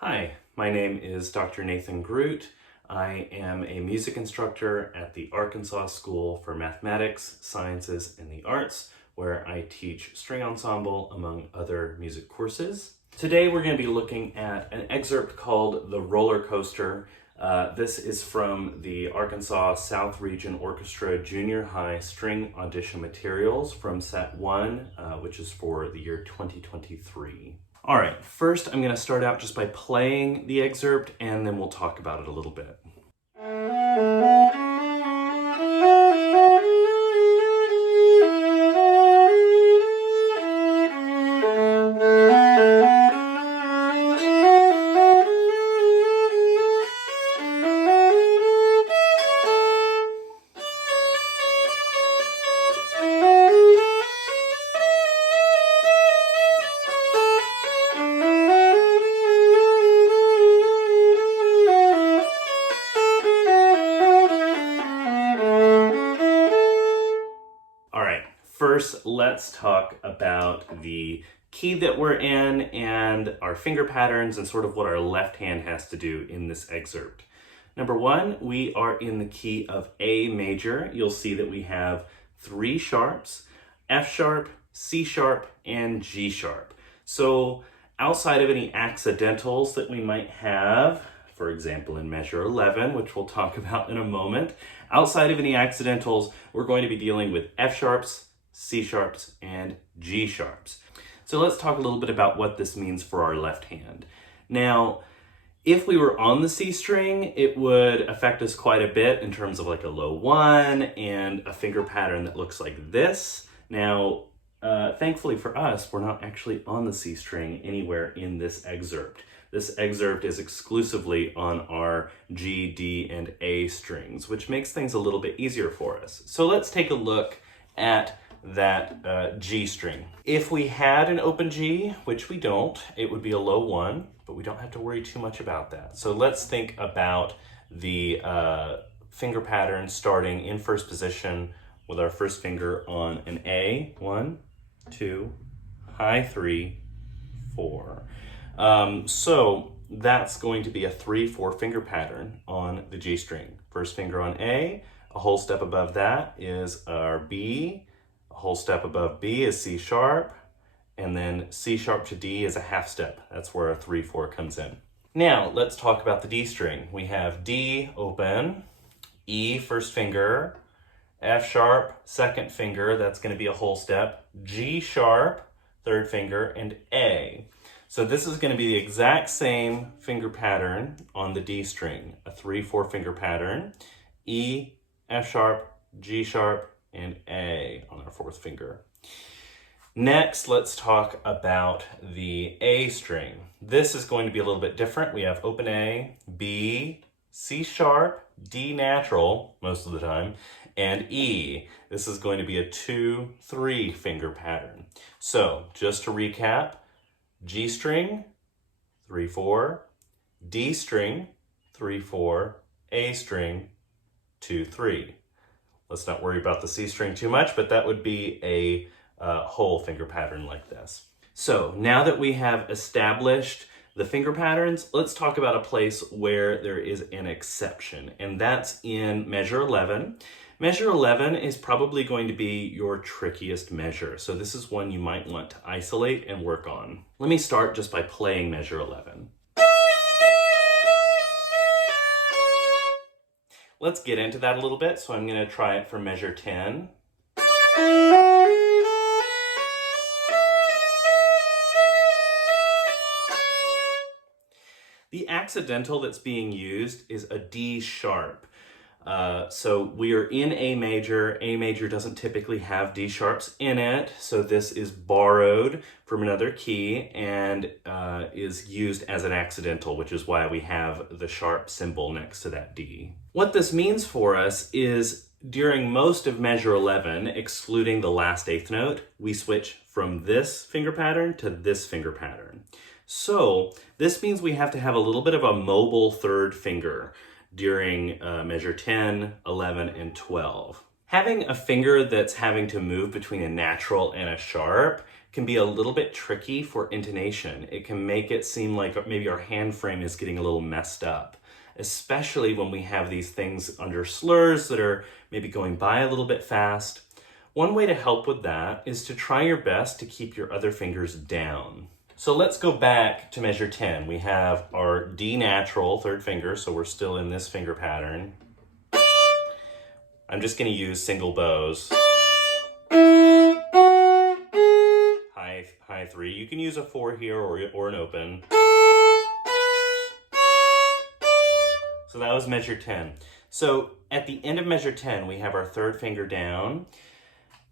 Hi, my name is Dr. Nathan Groot. I am a music instructor at the Arkansas School for Mathematics, Sciences, and the Arts, where I teach string ensemble among other music courses. Today we're going to be looking at an excerpt called The Rollercoaster. This is from the Arkansas South Region Orchestra Junior High String Audition Materials from Set 1, which is for the year 2023. All right, first I'm going to start out just by playing the excerpt and then we'll talk about it a little bit. First, let's talk about the key that we're in and our finger patterns and sort of what our left hand has to do in this excerpt. Number one, we are in the key of A major. You'll see that we have 3 sharps, F sharp, C sharp, and G sharp. So outside of any accidentals that we might have, for example, in measure 11, which we'll talk about in a moment, outside of any accidentals, we're going to be dealing with F sharps, C sharps, and G sharps. So let's talk a little bit about what this means for our left hand. Now, if we were on the C string, it would affect us quite a bit in terms of like a low 1 and a finger pattern that looks like this. Now, thankfully for us, we're not actually on the C string anywhere in this excerpt. This excerpt is exclusively on our G, D, and A strings, which makes things a little bit easier for us. So let's take a look at that G string. If we had an open G, which we don't, it would be a low 1, but we don't have to worry too much about that. So let's think about the finger pattern starting in first position with our first finger on an A, 1, 2, high 3, 4. So that's going to be a 3-4 finger pattern on the G string. First finger on A, a whole step above that is our B, a whole step above B is C sharp, and then C sharp to D is a half step. That's where our 3-4 comes in. Now let's talk about the D string. We have D open, E first finger, F sharp second finger, that's going to be a whole step, G sharp third finger, and A. So this is going to be the exact same finger pattern on the D string, a 3-4 finger pattern. E, F sharp, G sharp, and A on our 4th finger. Next, let's talk about the A string. This is going to be a little bit different. We have open A, B, C sharp, D natural most of the time, and E. This is going to be a 2-3 finger pattern. So just to recap, G string, 3-4, D string, 3-4, A string, 2-3. Let's not worry about the C string too much, but that would be a whole finger pattern like this. So now that we have established the finger patterns, let's talk about a place where there is an exception, and that's in measure 11. Measure 11 is probably going to be your trickiest measure, so this is one you might want to isolate and work on. Let me start just by playing measure 11. Let's get into that a little bit, so I'm going to try it for measure 10. The accidental that's being used is a D sharp. So we are in A major. A major doesn't typically have D sharps in it, so this is borrowed from another key and is used as an accidental, which is why we have the sharp symbol next to that D. What this means for us is during most of measure 11, excluding the last 8th note, we switch from this finger pattern to this finger pattern. So this means we have to have a little bit of a mobile 3rd finger during measure 10, 11, and 12. Having a finger that's having to move between a natural and a sharp can be a little bit tricky for intonation. It can make it seem like maybe our hand frame is getting a little messed up, especially when we have these things under slurs that are maybe going by a little bit fast. One way to help with that is to try your best to keep your other fingers down. So let's go back to measure 10. We have our D natural third finger, so we're still in this finger pattern. I'm just going to use single bows. High 3. You can use a 4 here or an open. So that was measure 10. So at the end of measure 10, we have our third finger down.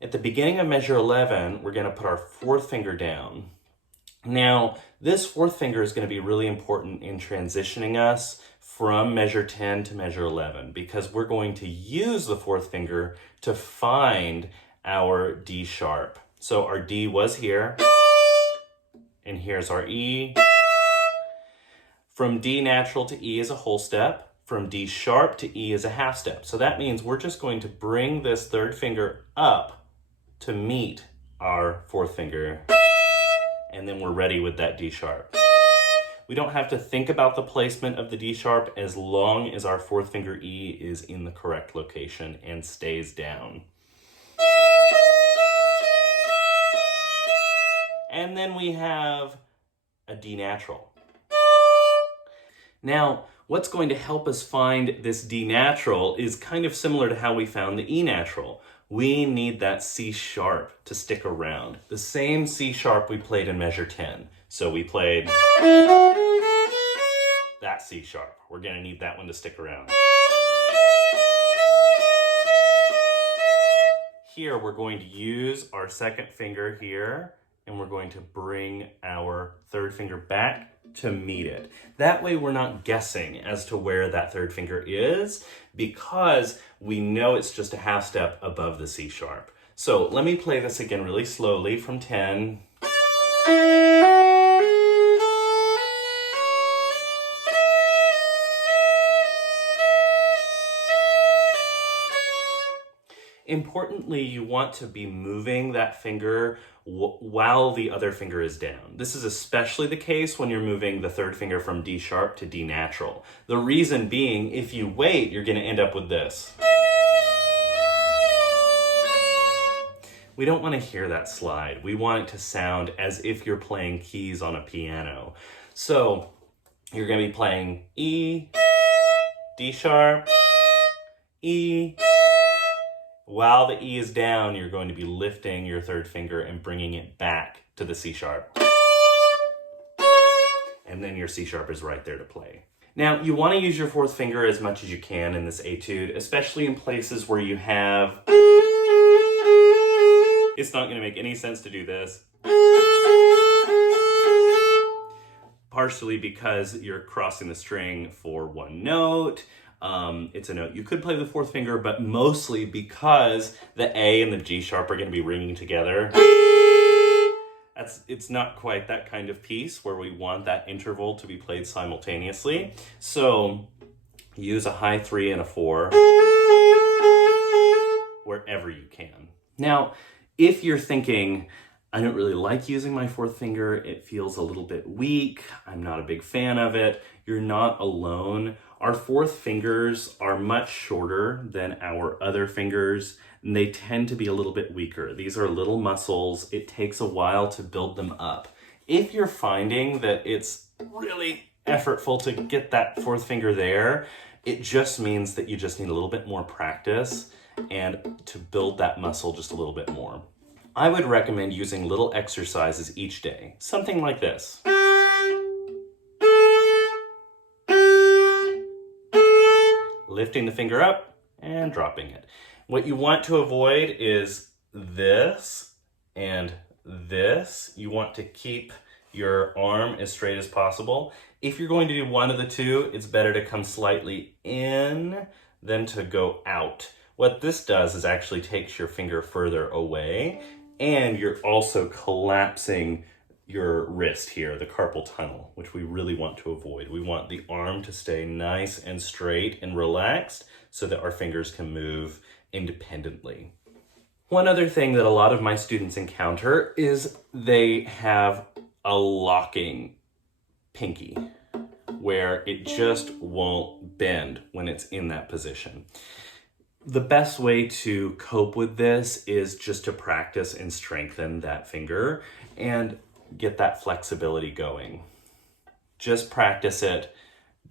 At the beginning of measure 11, we're going to put our fourth finger down. Now, this fourth finger is going to be really important in transitioning us from measure 10 to measure 11, because we're going to use the fourth finger to find our D sharp. So our D was here, and here's our E. From D natural to E is a whole step. From D sharp to E is a half step. So that means we're just going to bring this third finger up to meet our fourth finger, and then we're ready with that D sharp. We don't have to think about the placement of the D sharp as long as our fourth finger E is in the correct location and stays down. And then we have a D natural. Now, what's going to help us find this D natural is kind of similar to how we found the E natural. We need that C sharp to stick around. The same C sharp we played in measure 10. So we played that C sharp. We're going to need that one to stick around. Here we're going to use our second finger here, and we're going to bring our third finger back to meet it. That way we're not guessing as to where that third finger is, because we know it's just a half step above the C sharp. So let me play this again really slowly from 10. Importantly, you want to be moving that finger while the other finger is down. This is especially the case when you're moving the third finger from D sharp to D natural. The reason being, if you wait, you're going to end up with this. We don't want to hear that slide. We want it to sound as if you're playing keys on a piano. So you're going to be playing E, D sharp, E. While the E is down, you're going to be lifting your third finger and bringing it back to the C sharp. And then your C sharp is right there to play. Now, you want to use your fourth finger as much as you can in this etude, especially in places where you have... It's not going to make any sense to do this. Partially because you're crossing the string for one note. It's a note you could play with the fourth finger, but mostly because the A and the G sharp are going to be ringing together. It's not quite that kind of piece where we want that interval to be played simultaneously. So use a high 3 and a 4 wherever you can. Now, if you're thinking, I don't really like using my fourth finger, it feels a little bit weak, I'm not a big fan of it, you're not alone. Our fourth fingers are much shorter than our other fingers, and they tend to be a little bit weaker. These are little muscles. It takes a while to build them up. If you're finding that it's really effortful to get that fourth finger there, it just means that you just need a little bit more practice and to build that muscle just a little bit more. I would recommend using little exercises each day, something like this. Lifting the finger up and dropping it. What you want to avoid is this and this. You want to keep your arm as straight as possible. If you're going to do one of the two, it's better to come slightly in than to go out. What this does is actually takes your finger further away, and you're also collapsing your wrist here, the carpal tunnel, which we really want to avoid. We want the arm to stay nice and straight and relaxed so that our fingers can move independently. One other thing that a lot of my students encounter is they have a locking pinky where it just won't bend when it's in that position. The best way to cope with this is just to practice and strengthen that finger and get that flexibility going. Just practice it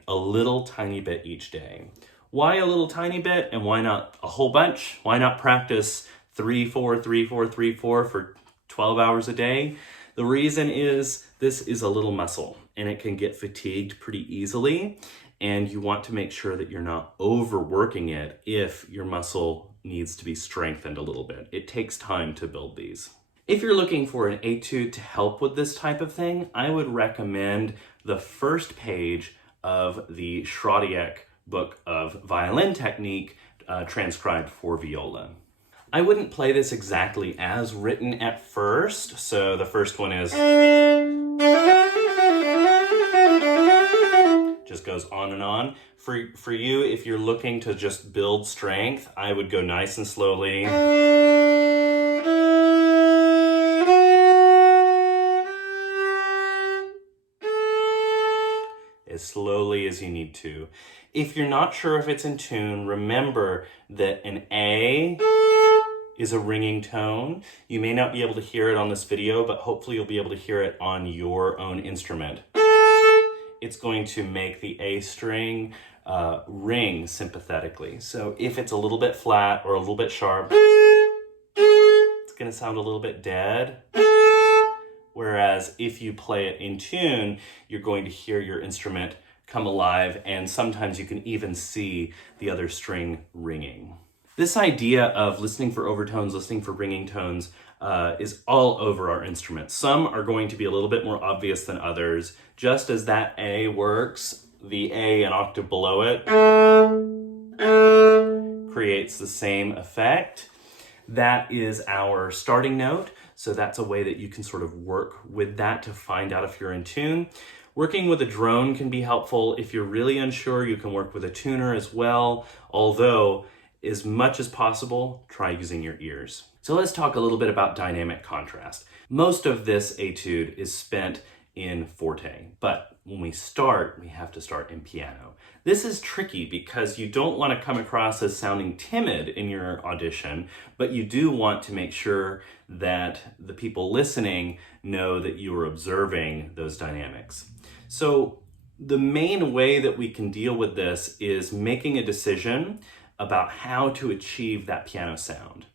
a little tiny bit each day. Why a little tiny bit and why not a whole bunch? Why not practice 3, 4, 3, 4, 3, 4 for 12 hours a day? The reason is this is a little muscle and it can get fatigued pretty easily, and you want to make sure that you're not overworking it if your muscle needs to be strengthened a little bit. It takes time to build these. If you're looking for an etude to help with this type of thing, I would recommend the first page of the Schrodiek book of violin technique transcribed for viola. I wouldn't play this exactly as written at first, so the first one is just goes on and on. For you, if you're looking to just build strength, I would go nice and slowly. As slowly as you need to. If you're not sure if it's in tune, remember that an A is a ringing tone. You may not be able to hear it on this video, but hopefully you'll be able to hear it on your own instrument. It's going to make the A string ring sympathetically. So if it's a little bit flat or a little bit sharp, it's going to sound a little bit dead. Whereas if you play it in tune, you're going to hear your instrument come alive, and sometimes you can even see the other string ringing. This idea of listening for overtones, listening for ringing tones is all over our instruments. Some are going to be a little bit more obvious than others. Just as that A works, the A an octave below it creates the same effect. That is our starting note. So that's a way that you can sort of work with that to find out if you're in tune. Working with a drone can be helpful. If you're really unsure, you can work with a tuner as well. Although, as much as possible, try using your ears. So let's talk a little bit about dynamic contrast. Most of this etude is spent in forte, but when we start, we have to start in piano. This is tricky because you don't want to come across as sounding timid in your audition, but you do want to make sure that the people listening know that you are observing those dynamics. So the main way that we can deal with this is making a decision about how to achieve that piano sound.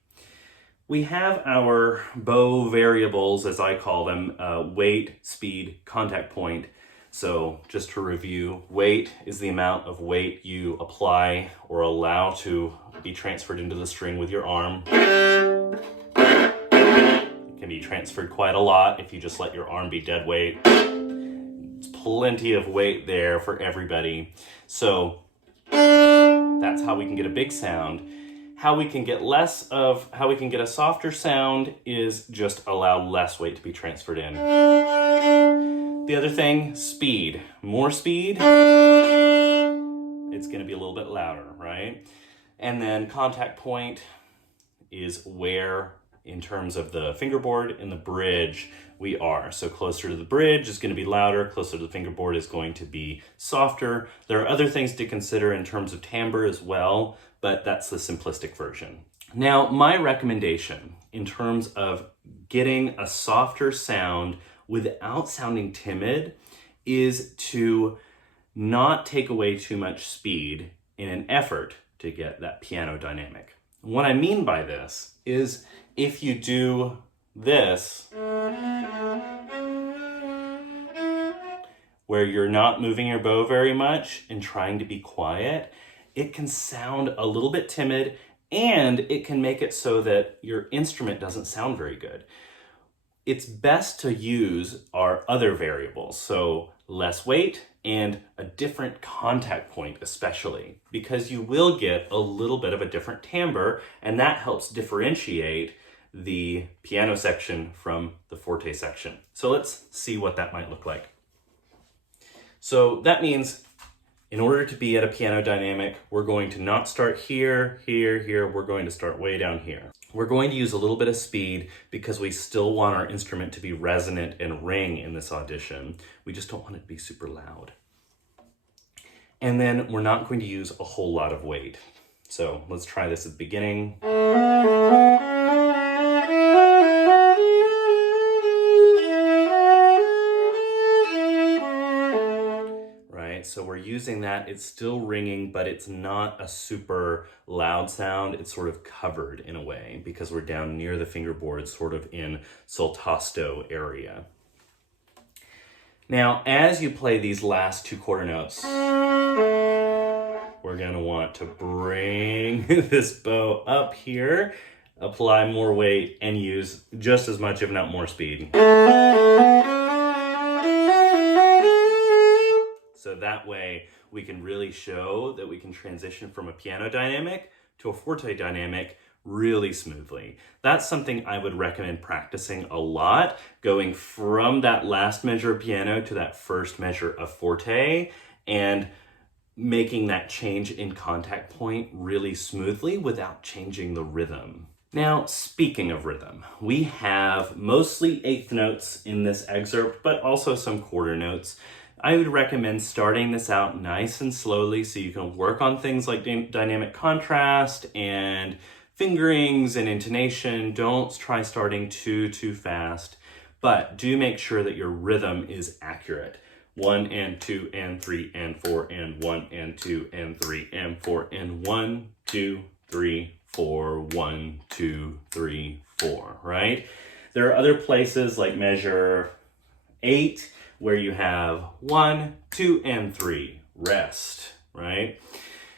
We have our bow variables, as I call them, weight, speed, contact point. So just to review, weight is the amount of weight you apply or allow to be transferred into the string with your arm. It can be transferred quite a lot if you just let your arm be dead weight. There's plenty of weight there for everybody. So that's how we can get a big sound. How we can get a softer sound is just allow less weight to be transferred in. The other thing, speed. More speed, it's gonna be a little bit louder, right? And then contact point is where, in terms of the fingerboard and the bridge, we are. So closer to the bridge is gonna be louder, closer to the fingerboard is going to be softer. There are other things to consider in terms of timbre as well, but that's the simplistic version. Now, my recommendation in terms of getting a softer sound without sounding timid is to not take away too much speed in an effort to get that piano dynamic. What I mean by this is if you do this, where you're not moving your bow very much and trying to be quiet, it can sound a little bit timid, and it can make it so that your instrument doesn't sound very good. It's best to use our other variables, so less weight and a different contact point especially, because you will get a little bit of a different timbre, and that helps differentiate the piano section from the forte section. So let's see what that might look like. So that means in order to be at a piano dynamic, we're going to not start here, here, here, we're going to start way down here. We're going to use a little bit of speed because we still want our instrument to be resonant and ring in this audition. We just don't want it to be super loud. And then we're not going to use a whole lot of weight. So let's try this at the beginning. So we're using that, it's still ringing, but it's not a super loud sound. It's sort of covered in a way because we're down near the fingerboard, sort of in soltasto area. Now, as you play these last two quarter notes, we're gonna want to bring this bow up here, apply more weight, and use just as much, if not more speed. So that way we can really show that we can transition from a piano dynamic to a forte dynamic really smoothly. That's something I would recommend practicing a lot, going from that last measure of piano to that first measure of forte and making that change in contact point really smoothly without changing the rhythm. Now, speaking of rhythm, we have mostly eighth notes in this excerpt, but also some quarter notes. I would recommend starting this out nice and slowly so you can work on things like dynamic contrast and fingerings and intonation. Don't try starting too fast, but do make sure that your rhythm is accurate. 1 and 2 and 3 and 4 and 1 and 2 and 3 and 4 and 1, 2, 3, 4, 1, 2, 3, 4, right? There are other places like measure 8 where you have 1, 2, and 3, rest, right?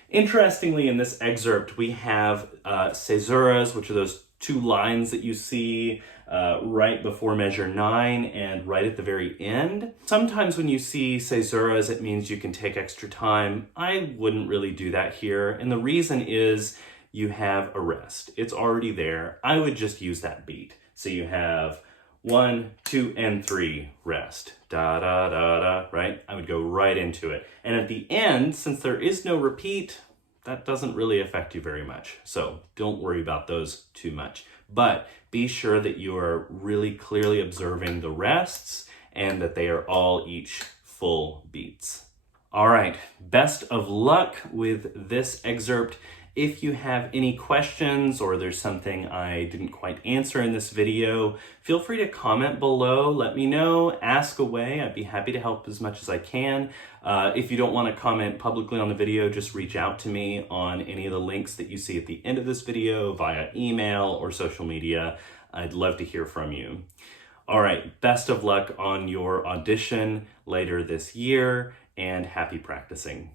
Interestingly, in this excerpt, we have caesuras, which are those two lines that you see right before measure 9 and right at the very end. Sometimes when you see caesuras, it means you can take extra time. I wouldn't really do that here, and the reason is you have a rest. It's already there. I would just use that beat. So you have 1, 2, and 3, rest. Da, da, da, da, right? I would go right into it. And at the end, since there is no repeat, that doesn't really affect you very much. So don't worry about those too much. But be sure that you are really clearly observing the rests and that they are all each full beats. All right, best of luck with this excerpt. If you have any questions or there's something I didn't quite answer in this video, feel free to comment below, let me know, ask away. I'd be happy to help as much as I can. If you don't want to comment publicly on the video, just reach out to me on any of the links that you see at the end of this video via email or social media. I'd love to hear from you. All right, best of luck on your audition later this year and happy practicing.